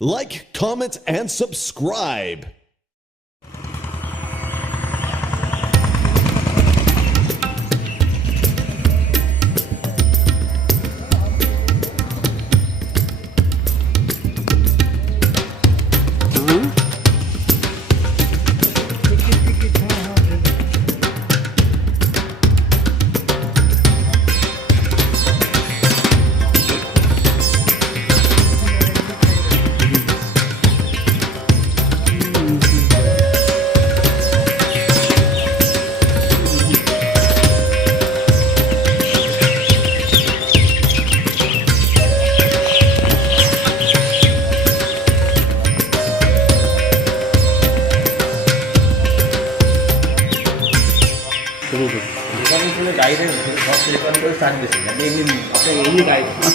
Like, comment, and subscribe.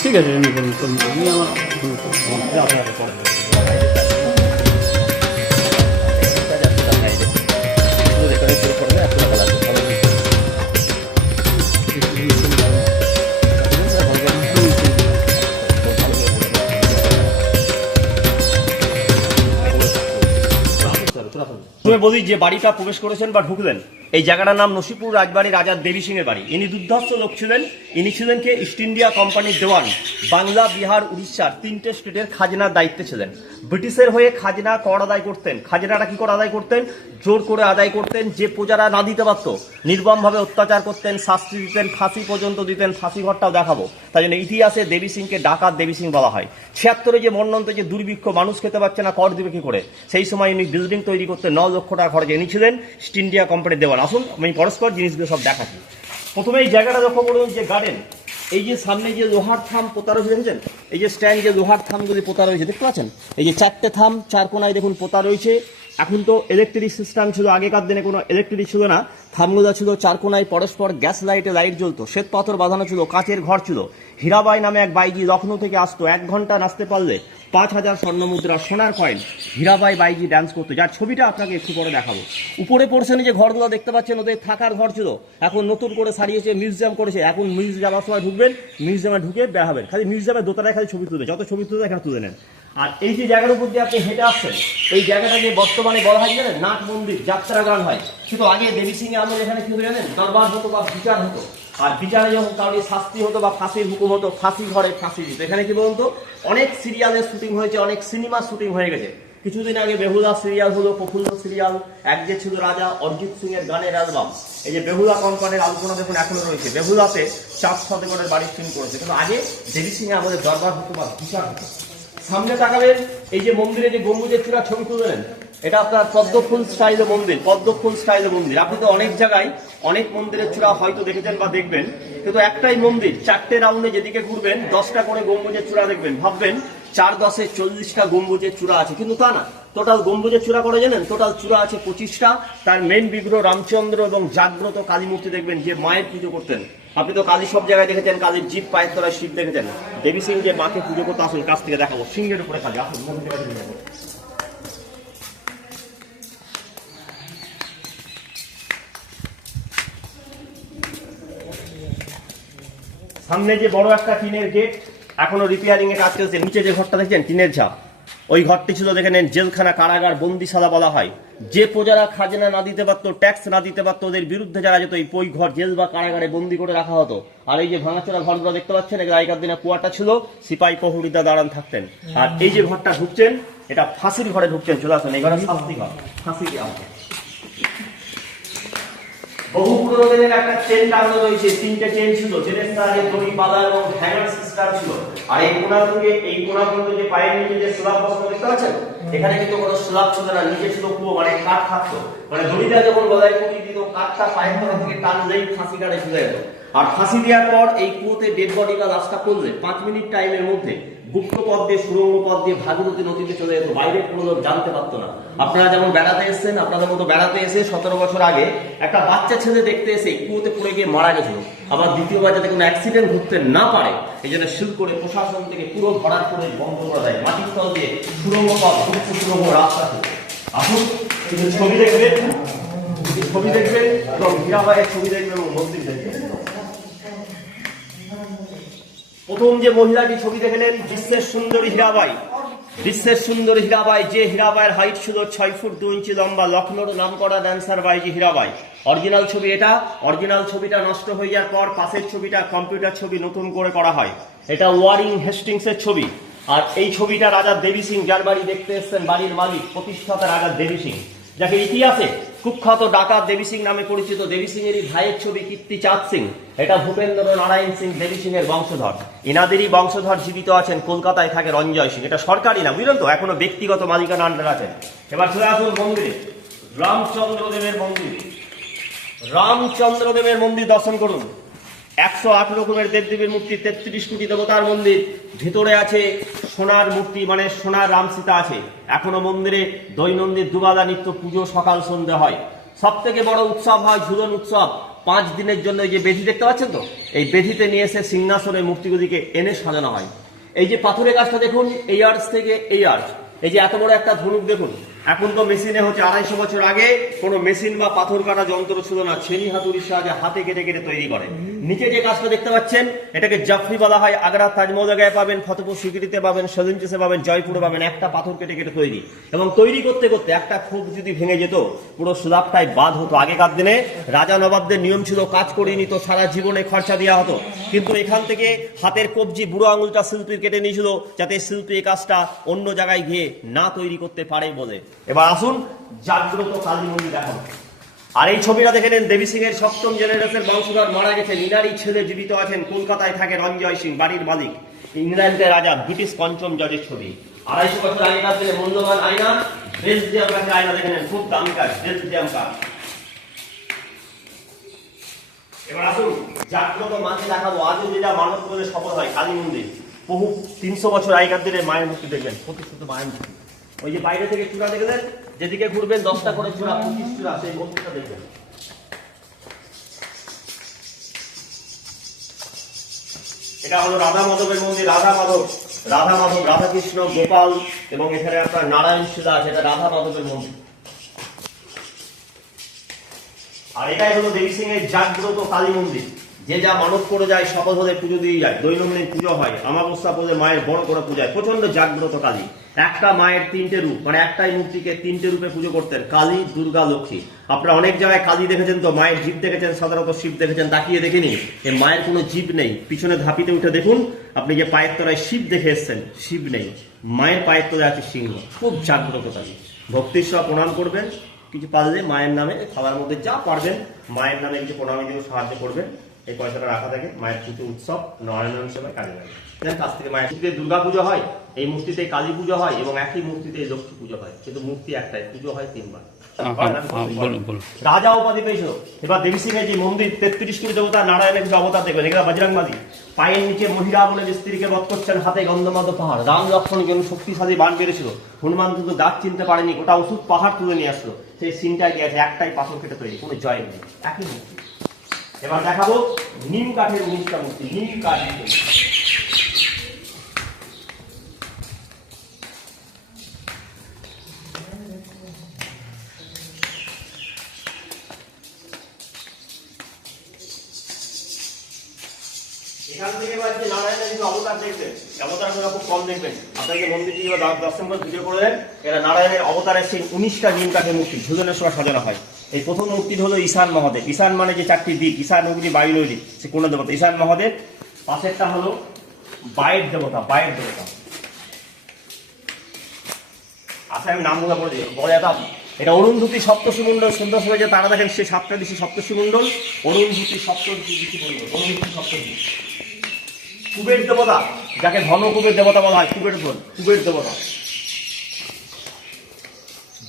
ঠিক আছে এমনি করুন আমি আমার তুমি বলি যে বাড়িটা প্রবেশ করেছেন বা ঢুকলেন, এই জায়গাটার নাম নসিপুর রাজবাড়ি রাজা দেবী সিং এর বাড়ি। ইনি দুর্ধর্ষ লোক ছিলেন। ইনি ছিলেন কে ইস্ট ইন্ডিয়া কোম্পানির দেওয়ান। বাংলা, বিহার, উড়িষ্যার 3টে স্টেটের খাজনার দায়িত্বে ছিলেন। ব্রিটিশের হয়ে খাজনা কর আদায় করতেন। খাজনাটা কি করে আদায় করতেন? জোর করে আদায় করতেন। যে প্রজারা না দিতে পারত নির্মমভাবে অত্যাচার করতেন, শাস্তি দিতেন, ফাঁসি পর্যন্ত দিতেন। ফাঁসি ঘরটাও দেখাবো। তাই জন্য ইতিহাসে দেবী সিংকে ডাকাত দেবী সিং বলা হয়। 76-এ যে মন্বন্তে যে দুর্ভিক্ষ, মানুষ খেতে পারছে না, কর দিবে কি করে, সেই সময় ইনি বিল্ডিং তৈরি করতে 9 লক্ষ টাকা খরচে। ইনি ছিলেন ইস্ট ইন্ডিয়া কোম্পানির দেওয়ান। আসুন আমি পরস্পর জিনিসগুলো সব দেখাচ্ছি। প্রথমে এই জায়গাটা লক্ষ্য করুন, যে গার্ডেন, এই যে সামনে যে লোহার থাম পোতা রয়েছে দেখেছেন, এই যে স্ট্যান্ড, যে লোহার থামগুলি পোতা রয়েছে দেখতে পাচ্ছেন, এই যে 4টে থাম 4 কোনায় দেখুন পোতা রয়েছে। এখন তো ইলেকট্রিক সিস্টেম ছিল, আগেকার দিনে কোনো ইলেকট্রিক ছিল না। থামগুলো ছিল 4 কোনায় পরস্পর, গ্যাস লাইটে লাইট জ্বলতো, শ্বেত পাথর বাঁধানো ছিল, কাচের ঘর ছিল। হীরাবাই নামে এক বাইজি লখনৌ থেকে আসতো, 1 ঘন্টা নাচতে পারলে 5000 স্বর্ণ মুদ্রা সোনার কয়েন। হীরাবাই বাইজি ডান্স করতো, যার ছবিটা আপনাকে একটু পরে দেখাবো। উপরে পোর্শনে যে ঘরগুলো দেখতে পাচ্ছেন, ওদের থাকার ঘর ছিল, এখন নতুন করে সারিয়েছে, মিউজিয়াম করেছে। এখন মিউজিয়াম যাওয়ার সময় ঢুকবেন, মিউজিয়ামে ঢুকে বেরাবেন, খালি মিউজিয়ামের দোতলায় খালি ছবি তুলবে, যত ছবি তুলবে এখানে তুলে নেন। আর এই যে জায়গার উপর দিয়ে আপনি হেঁটে আসছেন, এই জায়গাটাকে বর্তমানে বলা হয় জানেন নাট মন্দির, যাত্রা গান হয়। কিন্তু আগে দেবী সিং এর আমলে এখানে কি হতো জানেন? দরবার হতো বা বিচার হতো। আর বিচারে যখন কারোর শাস্তি হতো বা ফাঁসির হুকুম হতো, ফাঁসি ঘরে ফাঁসি দিত। এখানে কি বলতো, অনেক সিরিয়ালের শুটিং হয়েছে, অনেক সিনেমা শুটিং হয়ে গেছে। কিছুদিন আগে বেহুলা সিরিয়াল হলো, প্রফুল্ল সিরিয়াল, এক যে ছিল রাজা, অরিজিৎ সিং এর গানের অ্যালবাম। এই যে বেহুলা কোম্পানির আলোচনা দেখুন এখনো রয়েছে। বেহুলাতে 4 শতকের বাড়ির সিন করেছে। কিন্তু আগে দেবী সিং এ আমাদের দরবার হতো বা বিচার হতো। সামনে তাকাবেন, এই যে মন্দিরে যে গম্বুজের চূড়া ছবি তুললেন, এটা আপনার পদ্মফুল স্টাইলে মন্দির। পদ্মফুল স্টাইলে মন্দির আপনি তো অনেক জায়গায় অনেক মন্দিরের চূড়া হয়তো দেখেছেন বা দেখবেন, কিন্তু একটাই মন্দির, 4টে রাউন্ডে যেদিকে ঘুরবেন 10টা করে গম্বুজের চূড়া দেখবেন। ভাববেন 4 10-এ 40টা গম্বুজের চূড়া আছে, কিন্তু তা না। টোটাল গম্বুজের চূড়া করে জানেন? টোটাল চূড়া আছে 25টা। তার মেন বিগ্রহ রামচন্দ্র এবং জাগ্রত কালী মূর্তি দেখবেন, যে মায়ের পুজো করতেন। আপনি তো কালী সব জায়গায় দেখেছেন, কালীর জিভ, পায়ের তলায় শিব দেখেছেন। দেবী সিং যে মাকে পুজো করতে, আসুন কাছ থেকে দেখাবো। সিংহের উপরে কালী, আসুন মন্দিরে। সামনে যে বড় একটা টিনের গেট, এখনো রিপেয়ারিং এর কাজ চলছে। নিচে যে ঘরটা দেখছেন টিনের ঝাপ, ওই ঘরটি ছিল দেখে নেন জেলখানা, কারাগার, বন্দিশালা বলা হয়। যে প্রজারা খাজনা না দিতে পারতো, ট্যাক্স না দিতে পারতো, ওদের বিরুদ্ধে যারা যেত, ওই ঘর জেল বা কারাগারে বন্দি করে রাখা হতো। আর এই যে ভাঙাচোরা ঘরগুলো দেখতে পাচ্ছেন, এগুলো আগেকার দিনে কুয়াটা ছিল, সিপাহী প্রহরীরা দাঁড়ান থাকতেন। আর এই যে ঘরটা ঢুকছেন, এটা ফাঁসির ঘরে ঢুকছেন। চলে আসেন, এই ঘরে শাস্তি ঘর, ফাঁসি দেওয়া হবে। বহু পুরনো দিনের একটা চেন টাঙানো রয়েছে, 3টে চেন ছিল, চেনের সাহায্যে দড়ি বাঁধা এবং হ্যাঙ্গার সিস্টেম ছিল। আর এই কোণা থেকে এই কোণা পর্যন্ত যে পায়ের নিচে যে স্ল্যাব বসানো দেখতে পাচ্ছেন, এখানে কিন্তু কোনো স্ল্যাব ছিল না, নিচে ছিল কুয়ো, মানে কাঠ থাকতো। মানে দড়িটা যখন গলায় পরিয়ে দিত, কাঠটা পায়ের তলা থেকে টানলেই ফাঁসি কাটে ঝুলে যেত। আর ফাঁসি দেওয়ার পর এই কুয়োতে ডেড বডি বা লাশটা পড়লে 5 মিনিট টাইমের মধ্যে গুপ্ত পথ দিয়ে, সুড়ঙ্গ পথ দিয়ে ভাগীরথী নদীতে চলে যেত, বাইরে কোনো লোক জানতে পারতো না। আপনারা যেমন বেড়াতে এসেছেন, আপনাদের মতো বেড়াতে এসে 17 বছর আগে একটা বাচ্চা ছেলে দেখতে এসে কুয়োতে পড়ে গিয়ে মারা গেছিল। আবার দ্বিতীয়বার যাতে কোনো অ্যাক্সিডেন্ট ঘটতে না পারে, এই জন্য শিল করে প্রশাসন থেকে পুরো ভরাট করে বন্ধ করা যায়। মাটির তল দিয়ে সুড়ঙ্গ পথ, গুপ্ত সুড়ঙ্গ রাস্তা ছিল। আসুন ছবি দেখবেন, ছবি দেখবেন এবং হীরাবাইয়ের ছবি দেখবেন এবং মন্দির দেখবেন। প্রথম যে মহিলাটি ছবি দেখলেন, বিশ্বের সুন্দরী হীরাবাই। বিশ্বের সুন্দর হীরাবাই, যে হীরাবাইয়ের হাইট ছিল 6 ফুট 2 ইঞ্চি লম্বা, লখনৌর নাম করা ড্যান্সার বাইজি হীরাবাই। অরিজিনাল ছবি এটা। অরিজিনাল ছবিটা নষ্ট হয়ে যাওয়ার পর পাশের ছবিটা কম্পিউটার ছবি নতুন করে করা হয়। এটা ওয়ারিং হেস্টিংসের ছবি। আর এই ছবিটা রাজা দেবী সিং, যার বাড়ি দেখতে এসছেন, বাড়ির মালিক প্রতিষ্ঠাতা রাজা দেবী সিং, যাকে ইতিহাসে কুখ্যাত ডাকাত দেবী সিং নামে পরিচিত। দেবী সিং এরই ভাইয়ের ছবি কীর্তি চাঁদ সিং। এটা ভূপেন্দ্র নারায়ণ সিং দেবী সিং এর বংশধর। ইনাদেরই বংশধর জীবিত আছেন, কলকাতায় থাকে রঞ্জয় সিং। এটা সরকারি না, বুঝলেন তো, এখনো ব্যক্তিগত মালিকানা আন্ডার আছেন। এবার চলে আসুন মন্দিরে, রামচন্দ্রদেবের মন্দির। রামচন্দ্রদেবের মন্দির দর্শন করুন। 108 রকমের দেবদেবীর মূর্তি, 33 কোটি দেবতার মন্দির। ভিতরে আছে সোনার মূর্তি, মানে সোনার রাম সীতা আছে। এখনো মন্দিরে দৈনন্দিন দুবেলা নিত্য পুজো সকাল সন্ধ্যা হয়। সব থেকে বড় উৎসব হয় ঝুলন উৎসব। 5 দিনের জন্য এই যে বেদি দেখতে পাচ্ছেন তো, এই বেদিতে নিয়ে এসে সিংহাসনের মূর্তিগুলিকে এনে সাজানো হয়। এই যে পাথরের কাজটা দেখুন, এই আর্চ থেকে এই আর্চ, এই যে এত বড় একটা ধনুক দেখুন। এখন তো মেশিনে হচ্ছে, 250 বছর আগে কোনো মেশিন বা পাথর কাটা যন্ত্র ছিল না, ছেনি হাতুড়ির সাহায্যে হাতে কেটে কেটে তৈরি করে। নিচে যে কাজটা দেখতে পাচ্ছেন, এটাকে জাফরি বলা হয়। আগ্রা তাজমহল জায়গায় পাবেন, ফতেপুর সিক্রিতে পাবেন, সেলিমচেসে পাবেন, জয়পুরে পাবেন। একটা পাথর কেটে কেটে তৈরি, এবং তৈরি করতে করতে একটা খোপ যদি ভেঙে যেত, পুরো স্ল্যাবটাই বাদ হতো। আগেকার দিনে রাজা নবাবদের নিয়ম ছিল, কাজ করে নিত, সারা জীবনে খরচা দেওয়া হতো। কিন্তু এখান থেকে হাতের কবজি, বুড়ো আঙুলটা শিল্পীর কেটে নিয়েছিল, যাতে শিল্পী এই কাজটা অন্য জায়গায় গিয়ে না তৈরি করতে পারে বলে। এবার আসুন জাগ্রত কালী মন্দির দেখাবো। আর এই ছবিটা দেখে নেন, দেবী সিং এর 7ম জেনারেশন বংশধর মারা গেছেন। ইনারই ছেলে জীবিত আছেন, কলকাতায় থাকে রঞ্জয় সিং, বাড়ির মালিক, ইংল্যান্ডের রাজা, ব্রিটিশ 5ম জর্জের ছবি। 250 বছর আগেকার দিনে মূল্যবান আয়না, বেলজিয়াম কাঠের আয়না দেখে নেন, খুব দামি কাঠ, বেলজিয়াম কাঠ। এবার আসুন জাগ্রত মাকে দেখাবো। আজও যেটা মানব বলে সফল হয়, কালী মন্দির। বহু 300 বছর আগেকার দিনে মায়ের মূর্তি দেখবেন, প্রতিষ্ঠিত মায়ের মূর্তি। ওই যে বাইরে থেকে চূড়া দেখলেন, যেদিকে ঘুরবেন 10টা করে চূড়া, 25 চূড়া, সেই মন্দিরটা দেখবেন। এটা হলো রাধা মাধবের মন্দির। রাধা মাধব, রাধা কৃষ্ণ, গোপাল, এবং এখানে আপনার নারায়ণ শিলা আছে। এটা রাধা মাধবের মন্দির। আর এটাই হলো দেবী সিং এর জাগ্রত কালী মন্দির। যে যা মানত করে যায়, সফল হলে পুজো দিয়ে যায়। দৈনন্দিন পুজো হয়, অমাবস্যা পড়লে মায়ের বড় করে পূজায়। প্রচন্ড জাগ্রত কালী। একটা মায়ের 3টে রূপ, মানে একটাই মূর্তিকে 3টে রূপে পুজো করতেন, কালী, দুর্গা, লক্ষ্মী। আপনারা অনেক জায়গায় কালী দেখেছেন তো, মায়ের জীব দেখেছেন, সাধারণত শিব দেখেছেন। তাকিয়ে দেখেনি, এই মায়ের কোনো জীব নেই। পিছনে ধাপিতে উঠে দেখুন, আপনি যে পায়ের তলায় শিব দেখে এসছেন, শিব নেই, মায়ের পায়ের তলায় আছে সিংহ। খুব জাগ্রত কালী। ভক্তির সহ প্রণাম করবেন। কিছু পারলে মায়ের নামে, খাবার মধ্যে যা পারবেন মায়ের নামে কিছু প্রণামী দিয়ে সাহায্য করবেন। এই পয়সাটা রাখা থাকে। মায়ের পুজো উৎসব নারায়ণ সেবায় কাজে লাগে। কাছ থেকে মায়ের মূর্তিতে দুর্গা পুজো হয়, এই মূর্তিতে কালী পুজো হয়, এবং একই মূর্তিতে লক্ষ্মী পুজো হয়। কিন্তু মূর্তি একটাই, পুজো হয় 3বার। রাজা উপাধি পেয়েছিল। এবার দেবী সিং এর যে মন্দির, 33 কোটি দেবতা, নারায়ণের কিছু অবতার দেখবেন। এগুলো বজরংবাদী। পায়ের নিচে মহিরা বলে যে স্ত্রীকে বধ করছেন, হাতে গন্ধমাদ পাহাড়। রাম লক্ষ্মণ জন শক্তিশালী বান বেড়েছিল, হনুমান কিন্তু দাঁত চিনতে পারেনি, ওটা ওষুধ পাহাড় তুলে নিয়ে আসলো। সেই সিনটাই গিয়েছে, একটাই পাথর কেটে তৈরি, কোনো জয় নেই, একই মূর্তি। এবার দেখাবো নিম কাঠের 19টা মূর্তি। নিম কাঠ, এখান থেকে নারায়ণের কিছু অবতার দেখবেন। অবতার খুব কম দেখবেন। আপনাকে মন্দিরটি দর্শন করে ভিডিও করলেন, এরা নারায়ণের অবতারের সেই 19টা নিম কাঠের মূর্তি ঝুলনের সময় সাজানো হয়। এই প্রথম মূর্তিটি হলো ঈশান মহাদেব। ঈশান মানে যে 4টি দিক, ঈশান, অগ্নি, বায়ু, নৈরি, সে কোন দেবতা? ঈশান মহাদেব। পাশেরটা হলো বায়ের দেবতা, বায়ের দেবতা। আচ্ছা, আমি নামগুলো বলে দিই, বলে যেতাম। এটা অরুন্ধতী সপ্তর্ষি মণ্ডল। সন্ধ্যা সময় যে তারা দেখেন, সে 7টা ঋষি সপ্তর্ষি মণ্ডল। অরুন্ধতী সপ্তর্ষি ঋষি মণ্ডল, অরুন্ধতী সপ্তর্ষি। কুবের দেবতা, যাকে ধনকুবের দেবতা বলা হয়, কুবের দেবতা।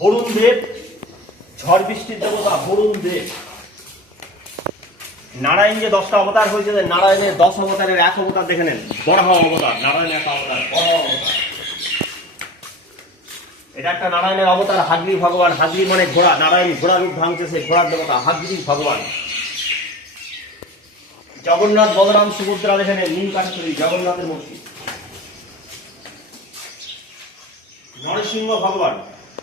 বরুণ দেব, ঝড় বৃষ্টির দেবতা, বরুণ দেব। নারায়ণ যে 10টা অবতার হয়েছে, নারায়ণের 10 অবতারের 1 অবতার দেখে নেন, বরাহ অবতার। নারায়ণের 1 অবতার, বরাহ অবতার। এটা একটা নারায়ণের অবতার, হাগরি ভগবান। হাগরি মানে ঘোড়া, নারায়ণ ঘোড়া রূপ ভাঙছে, সে ঘোড়ার দেবতা, হাগরি ভগবান। জগন্নাথ, বলরাম, সুভদ্রা দেখেন, নীল কাঠে তৈরি জগন্নাথের মূর্তি। নরসিংহ ভগবান,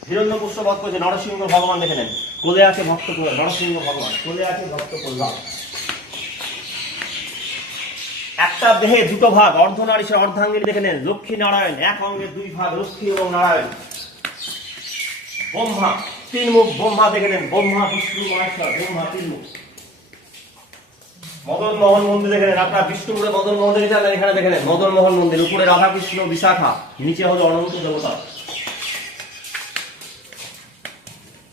হিরণ্যপুষ্প বধ করেছে নরসিংহ ভগবান দেখে নেন। কোলে আছে ভক্ত প্রহ্লাদ, নরসিংহ ভগবান কোলে আছে ভক্ত প্রহ্লাদ। একটা দেহে দুটো ভাগ, অর্ধনারীশ্বর অর্ধাঙ্গিনী দেখে নেন, লক্ষ্মী নারায়ণ, এক অঙ্গের দুই ভাগ, লক্ষ্মী এবং নারায়ণ। ব্রহ্মা, তিন মুখ ব্রহ্মা দেখে নেন, ব্রহ্মা বিষ্ণু মহেশ্বর, ব্রহ্মা তিন মুখ। মদন মোহন মন্দির দেখে নেন, আপনার বিষ্ণুপুরে মদন মোহন দেখেছেন, এখানে দেখে নেন মদন মোহন মন্দির, উপরে রাধা কৃষ্ণ বিশাখা, নিচে হলো অনন্ত দেবতা।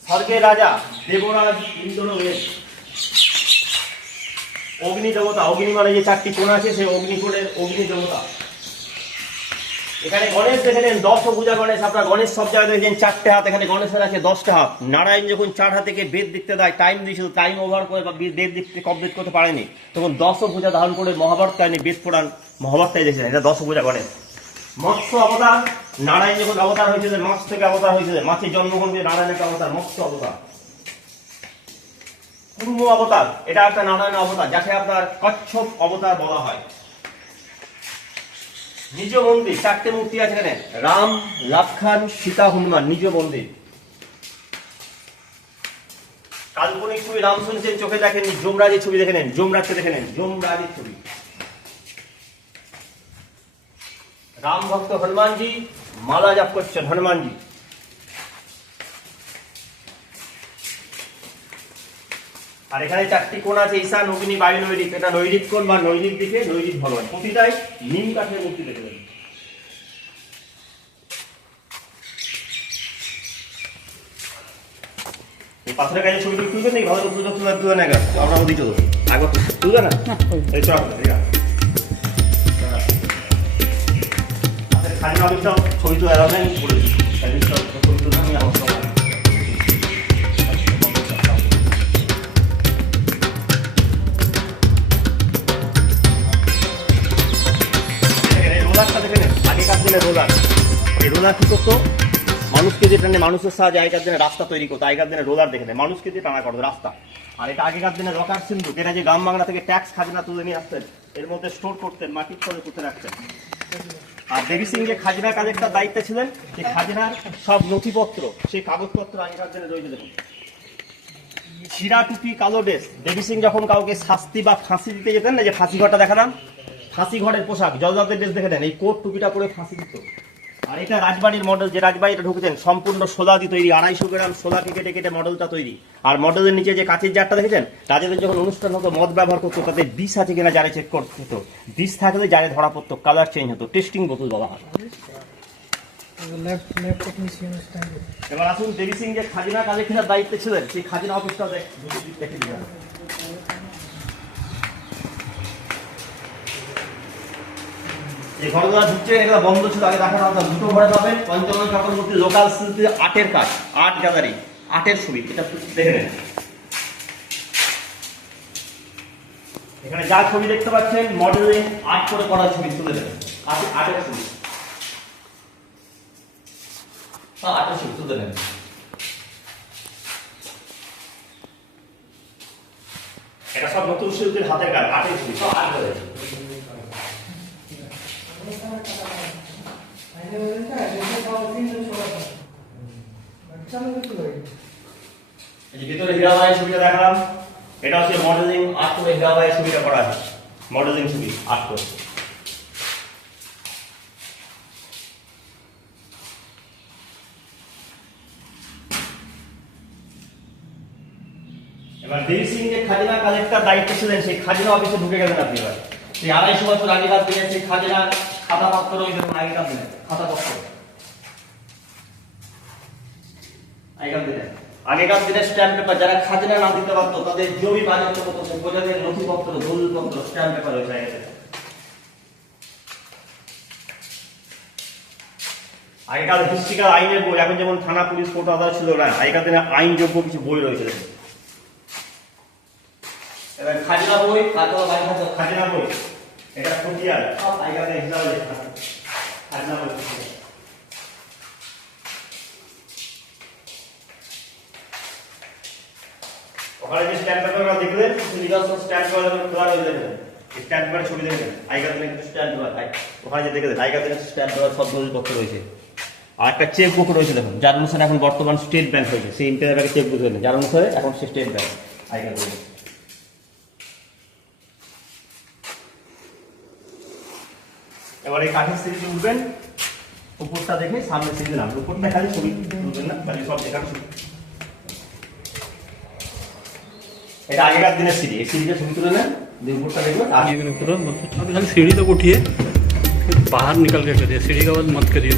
স্বর্গের রাজা দেবরাজ ইন্দ্রবেদ, অগ্নি দেবতা, অগ্নি মানে যে চারটি কোণ আছে সেই অগ্নিকোণের অগ্নি দেবতা। এখানে গণেশ দেখে নেন, 10 ভুজা গণেশ, আপনার গণেশ সব জায়গায় দেখেছেন 4টে হাত, এখানে গণেশের আছে 10টা হাত। নারায়ণ যখন 4 হাত থেকে বেদ দেখতে দেয়, টাইম দিয়েছিল, টাইম ওভার করে বা বেদ দেখতে কমপ্লিট করতে পারেনি, তখন 10 ভুজা ধারণ করে মহাভারত কাহিনী বেদ পুরাণ মহাভারতটাই দেখেছেন, এটা 10 ভুজা গণেশ। মৎস্য অবতার, নারায়ণ যখন অবতার হয়েছিল মাছ থেকে অবতার হয়েছিল, মাছের জন্মগ্রহণ করে নারায়ণের অবতার, মৎস্য অবতার। কুর্ম অবতার, এটা একটা নারায়ণ অবতার, যাকে আপনার কচ্ছপ অবতার বলা হয়। নিজ মন্দির, 4টে মূর্তি আছে এখানে, রাম, লক্ষ্মণ, সীতা, হনুমান, নিজ মন্দির। কাল্পনিক ছবি, রাম শুনছেন চোখে দেখেননি, যমরাজের ছবি দেখে নেন, যমরাজকে দেখে নেন, যমরাজের ছবি। রাম ভক্ত হনুমানজি মালা জাপ করছেন, হনুমানজি। আর এখানে 4টি কোণ আছে, ঈশান, অগ্নি, বায়ু, নৈরিক, এটা নৈরিক কোণ বা নৈরিক দিকে নৈরিক ভগবান। প্রতিটাই নিম কাঠের মূর্তি দেখবেন। এই পাথরের কাছে ছবি তুলবেন নাকি? ভালো তুলে না, আমরা ওদিকে চলো, আগে তুলবে না, এই চল খালি নবীনটাও ছবি তো এলাম নেই করে ছবি তুলে আমি আমার রোলারটা দেখে নেন, আগেকার দিনে রোলার। এই রোলার কি করতো? মানুষকে যে টানে, মানুষের সাহায্যে আগেকার দিনে রাস্তা তৈরি করতো, আগেকার দিনে রোলার দেখে নেয়, মানুষকে যে টানা করতো রাস্তা। আর এটা আগেকার দিনে রকার সিন্ধু, যেটা যে গ্রাম বাংলা থেকে ট্যাক্স খাজনা তুলে নিয়ে আসতেন, এর মধ্যে স্টোর করতেন, মাটির তলে পুঁতে রাখতেন। আর দেবী সিং যে খাজনা কালেক্টর দায়িত্বে ছিলেন, সেই খাজনার সব নথিপত্র, সেই কাগজপত্র আগেকার দিনে রয়েছে। দেখুন, শিরা টুপি, কালো ড্রেস। দেবী সিং যখন কাউকে শাস্তি বা ফাঁসি দিতে যেতেন না, যে ফাঁসি ঘরটা দেখালাম, ফাঁসি ঘরের পোশাক, জলদারদের ড্রেস দেখে নেন, এই কোট টুপিটা পরে ফাঁসি দিত। আর এটা রাজবাড়ির মডেল, যে রাজবাড়িটা ঢুকেছেন সম্পূর্ণ সোলা দিয়ে তৈরি, 250 গ্রাম সোলাকে কেটে কেটে মডেলটা তৈরি। আর মডেলের নিচে যে কাঁচের জারটা দেখেছেন, রাজাদের যখন অনুষ্ঠান হতো মদ ব্যবহার করতো, তাতে বিষ আছে কিনা জারে চেক করতে হতো, বিষ থাকলে জারে ধরা পড়তো, কালার চেঞ্জ হতো, টেস্টিং বোতল বলা হয়। এবার আসুন, দেবী সিং যে খাজনা কালেক্টরের দায়িত্বে ছিলেন, সেই খাজনা অফিসটা দেখে দিলেন। এই ঘরগুলো ঢুকছে, এগুলো বন্ধ ছিল, আগে দেখানো হতো। দুটো ঘরে পাবেন পঞ্চমন চক্রবর্তী লোকাল শিল্পী আর্টের কাজ, আর্ট গ্যালারি, আর্টের ছবি, এটা দেখে নেন। এখানে যা ছবি দেখতে পাচ্ছেন মডেলিং আর্ট করে করা ছবি তুলে দেবেন, আর্টের ছবি, আর্টের ছবি তুলে দেবেন। এটা সব নতুন শিল্পীর হাতের কাজ, আর্টের ছবি, সব আর্ট করে। ভিতরে হীরাবাইয়ের ছবিটা দেখালাম, এটা হচ্ছে মডেলিং আর্ট করে হীরাবাইয়ের ছবিটা করা আছে, মডেলিং ছবি আর্ট করে। এবার দেবী সিং যে খাজনা কালেক্টর দায়িত্ব ছিলেন, সেই খাজনা অফিসে ঢুকে গেলেন আপনি। এবার সেই 250 বছর আগেকার দিনে সেই খাজনা খাতাপত্র, ওই দেখুন আগেকার দিনে খাতাপত্র, আগেকার দিনে স্ট্যাম্প পেপার, যারা খাজনা না দিতে পারতো তাদের জমি বাজেয়াপ্ত করতো, সেই প্রজাদের নথিপত্র, দলিলপত্র, স্ট্যাম্প পেপার হয়ে গেছে। আগেকার হিস্ট্রিক্যাল আইনের বই, এখন যেমন থানা, পুলিশ, কোর্ট, আদালত ছিল না, আগেকার দিনে আইনযোগ্য কিছু বই রয়েছে। এবার খাজনা বই, খাজনা বই, এটা খতিয়ান, সব আগেকার দিনে হিসাবে লেখা আছে, খাজনা বই। ওখানে যে স্ট্যাম্প পেপারগুলো দেখলেন, কিছু নিজস্ব স্ট্যাম্প পেপার খোলা রয়েছে, দেখবেন স্ট্যাম্প পেপারের ছবি দেখবেন, আগেকার দিনে কিছু স্ট্যাম্প পেপার, ওখানে যে দেখে দেন আগেকার দিনে স্ট্যাম্প পেপার সব দলিলপত্র রয়েছে। আর একটা চেক বুক রয়েছে দেখুন, যার অনুসারে এখন বর্তমান স্টেট ব্যাংক হয়েছে, সেই ইম্পেরিয়াল ব্যাংকের চেক বুক হয়েছে, যার অনুসারে এখন সে স্টেট ব্যাংক আগেকার দিনে। এবারে কাঠের সিঁড়িতে উঠবেন, উপরটা দেখে সামনে সিঁড়িতে নামবেন। উপরটা খালি ছবি তুলবেন না, বাকি সব দেখানো শুরু। এটা আগেকার দিনের সিঁড়ি, এই সিঁড়িতে ছবি তুলে নেন, দিয়ে উপরটা দেখবেন। पूरा खाली सीढ़ी तक उठिए, फिर बाहर निकल के करिए, सीढ़ी का बाद मत करिए।